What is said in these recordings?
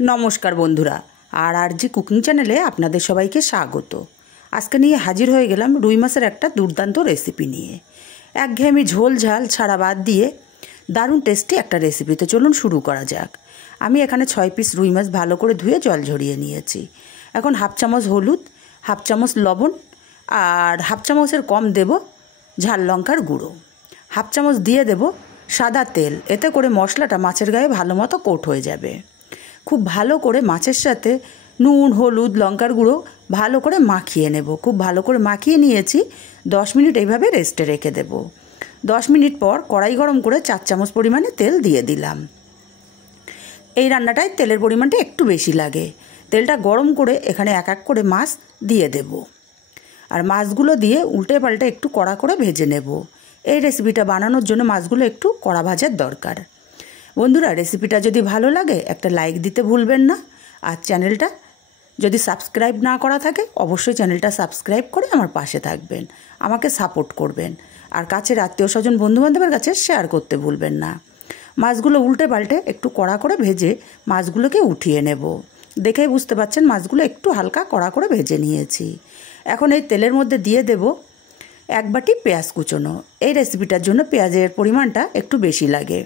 নমস্কার বন্ধুরা, আর জি কুকিং চ্যানেলে আপনাদের সবাইকে স্বাগত। আজকে নিয়ে হাজির হয়ে গেলাম রুই মাছের একটা দুর্দান্ত রেসিপি নিয়ে। একঘেয়েমি ঝোল ঝাল ছাড়া বাদ দিয়ে দারুণ টেস্টি একটা রেসিপি। তো চলুন শুরু করা যাক। আমি এখানে 6 পিস রুই মাছ ভালো করে ধুয়ে জল ঝরিয়ে নিয়েছি। এখন হাফ চামচ হলুদ, হাফ চামচ লবণ আর হাফ চামচের কম দেব ঝাল লঙ্কার গুঁড়ো, হাফ চামচ দিয়ে দেব সাদা তেল। এতে করে মশলাটা মাছের গায়ে ভালো মতো কোট হয়ে যাবে। খুব ভালো করে মাছের সাথে নুন, হলুদ, লঙ্কার গুঁড়ো ভালো করে মাখিয়ে নেব। খুব ভালো করে মাখিয়ে নিয়েছি। 10 মিনিট এইভাবে রেস্টে রেখে দেব। 10 মিনিট পর কড়াই গরম করে 4 চামচ পরিমাণে তেল দিয়ে দিলাম। এই রান্নাটায় তেলের পরিমাণটা একটু বেশি লাগে। তেলটা গরম করে এখানে এক এক করে মাছ দিয়ে দেব। আর মাছগুলো দিয়ে উল্টে পাল্টে একটু কড়া করে ভেজে নেব। এই রেসিপিটা বানানোর জন্য মাছগুলো একটু কড়া ভাজার দরকার। বন্ধুরা, রেসিপিটা যদি ভালো লাগে একটা লাইক দিতে ভুলবেন না। আর চ্যানেলটা যদি সাবস্ক্রাইব না করা থাকে অবশ্যই চ্যানেলটা সাবস্ক্রাইব করে আমার পাশে থাকবেন, আমাকে সাপোর্ট করবেন। আর কাছের আত্মীয় স্বজন বন্ধুবান্ধবের কাছে শেয়ার করতে ভুলবেন না। মাছগুলো উল্টে পাল্টে একটু কড়া করে ভেজে মাছগুলোকে উঠিয়ে নেব। দেখেই বুঝতে পারছেন মাছগুলো একটু হালকা কড়া করে ভেজে নিয়েছি। এখন এই তেলের মধ্যে দিয়ে দেব 1 বাটি পেঁয়াজ কুচোনো। এই রেসিপিটার জন্য পেঁয়াজের পরিমাণটা একটু বেশি লাগে।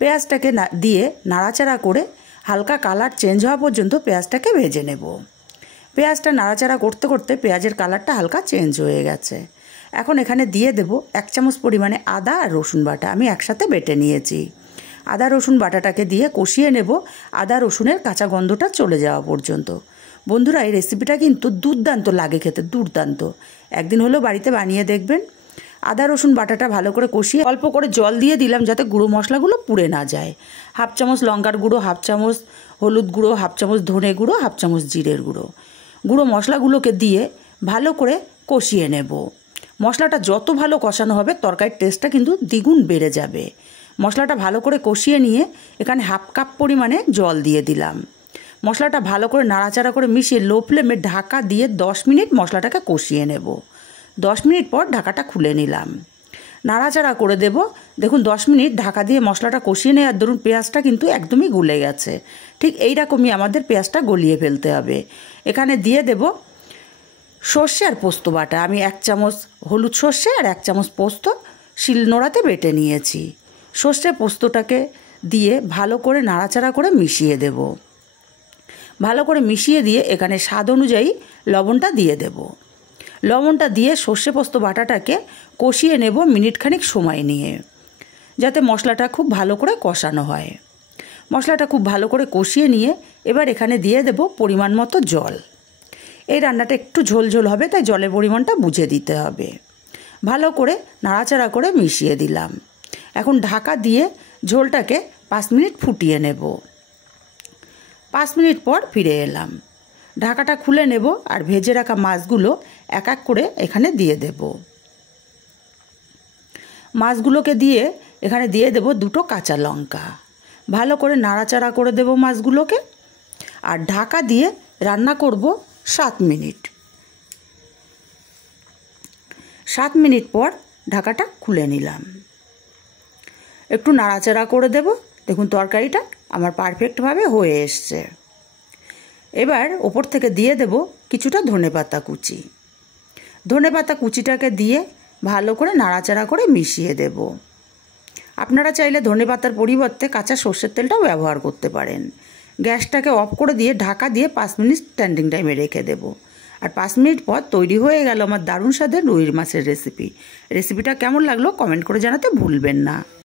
পেঁয়াজটাকে দিয়ে নাড়াচাড়া করে হালকা কালার চেঞ্জ হওয়া পর্যন্ত পেঁয়াজটাকে ভেজে নেব। পেঁয়াজটা নাড়াচাড়া করতে করতে পেঁয়াজের কালারটা হালকা চেঞ্জ হয়ে গেছে। এখন এখানে দিয়ে দেব 1 চামচ পরিমাণে আদা আর রসুন বাটা। আমি একসাথে বেটে নিয়েছি। আদা রসুন বাটাটাকে দিয়ে কষিয়ে নেব আদা রসুনের কাঁচা গন্ধটা চলে যাওয়া পর্যন্ত। বন্ধুরা, এই রেসিপিটা কিন্তু দুর্দান্ত লাগে খেতে, দুর্দান্ত। একদিন হলেও বাড়িতে বানিয়ে দেখবেন। আদা রসুন বাটাটা ভালো করে কষিয়ে অল্প করে জল দিয়ে দিলাম যাতে গুঁড়ো মশলাগুলো পুড়ে না যায়। হাফ চামচ লঙ্কার গুঁড়ো, হাফ চামচ হলুদ গুঁড়ো, হাফ চামচ ধনে গুঁড়ো, হাফ চামচ জিরের গুঁড়ো, গুঁড়ো মশলাগুলোকে দিয়ে ভালো করে কষিয়ে নেব। মশলাটা যত ভালো কষানো হবে তরকারির টেস্টটা কিন্তু দ্বিগুণ বেড়ে যাবে। মশলাটা ভালো করে কষিয়ে নিয়ে এখানে হাফ কাপ পরিমাণে জল দিয়ে দিলাম। মশলাটা ভালো করে নাড়াচাড়া করে মিশিয়ে লো ফ্লেমে ঢাকা দিয়ে 10 মিনিট মশলাটাকে কষিয়ে নেব। 10 মিনিট পর ঢাকাটা খুলে নিলাম। নাড়াচাড়া করে দেব। দেখুন 10 মিনিট ঢাকা দিয়ে মশলাটা কষিয়ে নেওয়ার দরুন পেঁয়াজটা কিন্তু একদমই গলে গেছে। ঠিক এইরকমই আমাদের পেঁয়াজটা গলিয়ে ফেলতে হবে। এখানে দিয়ে দেব সর্ষে আর পোস্ত বাটা। আমি 1 চামচ হলুদ সর্ষে আর 1 চামচ পোস্ত শিলনোড়াতে বেটে নিয়েছি। সর্ষে পোস্তটাকে দিয়ে ভালো করে নাড়াচাড়া করে মিশিয়ে দেব। ভালো করে মিশিয়ে দিয়ে এখানে স্বাদ অনুযায়ী লবণটা দিয়ে দেব। লবণটা দিয়ে সর্ষে পোস্ত বাটাটাকে কষিয়ে নেব মিনিটখানিক সময় নিয়ে, যাতে মশলাটা খুব ভালো করে কষানো হয়। মশলাটা খুব ভালো করে কষিয়ে নিয়ে এবার এখানে দিয়ে দেব পরিমাণ মতো জল। এই রান্নাটা একটু ঝোল ঝোল হবে, তাই জলের পরিমাণটা বুঝে দিতে হবে। ভালো করে নাড়াচাড়া করে মিশিয়ে দিলাম। এখন ঢাকা দিয়ে ঝোলটাকে 5 মিনিট ফুটিয়ে নেব। 5 মিনিট পর ফিরে এলাম। ঢাকাটা খুলে নেব আর ভেজে রাখা মাছগুলো এক এক করে এখানে দিয়ে দেব। মাছগুলোকে দিয়ে এখানে দিয়ে দেব 2টো কাঁচা লঙ্কা। ভালো করে নাড়াচাড়া করে দেব মাছগুলোকে আর ঢাকা দিয়ে রান্না করব 7 মিনিট। 7 মিনিট পর ঢাকাটা খুলে নিলাম। একটু নাড়াচাড়া করে দেব। দেখুন তরকারিটা আমার পারফেক্টভাবে হয়ে এসছে। এবার ওপর থেকে দিয়ে দেব কিছুটা ধনেপাতা কুচি। ধনেপাতা কুচিটাকে দিয়ে ভালো করে নাড়াচাড়া করে মিশিয়ে দেব। আপনারা চাইলে ধনেপাতার পরিবর্তে কাঁচা সর্ষের তেলটাও ব্যবহার করতে পারেন। গ্যাসটাকে অফ করে দিয়ে ঢাকা দিয়ে 5 মিনিট স্ট্যান্ডিং টাইমে রেখে দেব। আর 5 মিনিট পর তৈরি হয়ে গেল আমার দারুণ স্বাদের রুই মাছের রেসিপি। রেসিপিটা কেমন লাগলো কমেন্ট করে জানাতে ভুলবেন না।